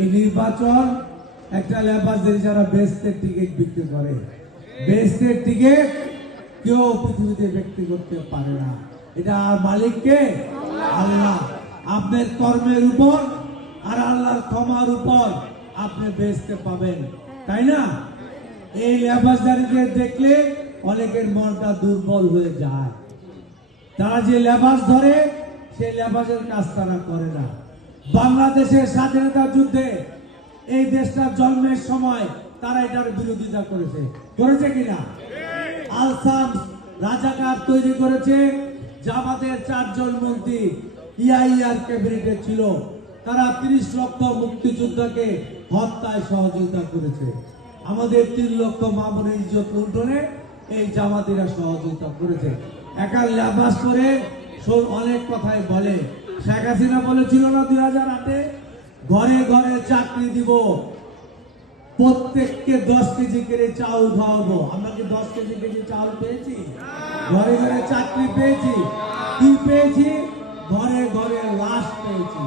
এই নির্বাচন একটা লেবাসদের যারা বেহেশতের টিকিট বিক্রি করে, বেহেশতের টিকিট কেউ পৃথিবীতে বিক্রি করতে পারে না। এটা মালিককে আল্লাহ। আপনার কর্মের উপর আর আল্লাহর ক্ষমার উপর আপনি বেহেশতে পাবেন, তাই না? এই লেবাসদারীদের দেখলে অনেকের মনটা দুর্বল হয়ে যায়। তারা যে লেবাস ধরে সেই লেবাসের কাজ তারা করে না। বাংলাদেশের স্বাধীনতা যুদ্ধে এই দেশটা জন্মের সময় তারা এটার বিরোধিতা করেছে কিনা? আলসাম রাজাকার তৈরি করেছে। জামাতের 4 জন মন্ত্রী ইয়াইয়ার ক্যাবিনেটে ছিল, তারা 30 লক্ষ মুক্তিযোদ্ধাকে হত্যায় সহযোগিতা করেছে। আমাদের 3 লক্ষ মামুনের ইজ্জত লুণ্ঠনে এই জামাতিরা সহযোগিতা করেছে। একা লেবাস করে অনেক কথাই বলে। শেখ হাসিনা বলেছিল না 2008-এ, ঘরে ঘরে চাকরি দিব, প্রত্যেককে 10 কেজি করে চাউল খাওয়াবো। আমরা কি 10 কেজি চাউল পেয়েছি? ঘরে ঘরে চাকরি পেয়েছি? কি পেয়েছি? ঘরে ঘরে লাশ পেয়েছি।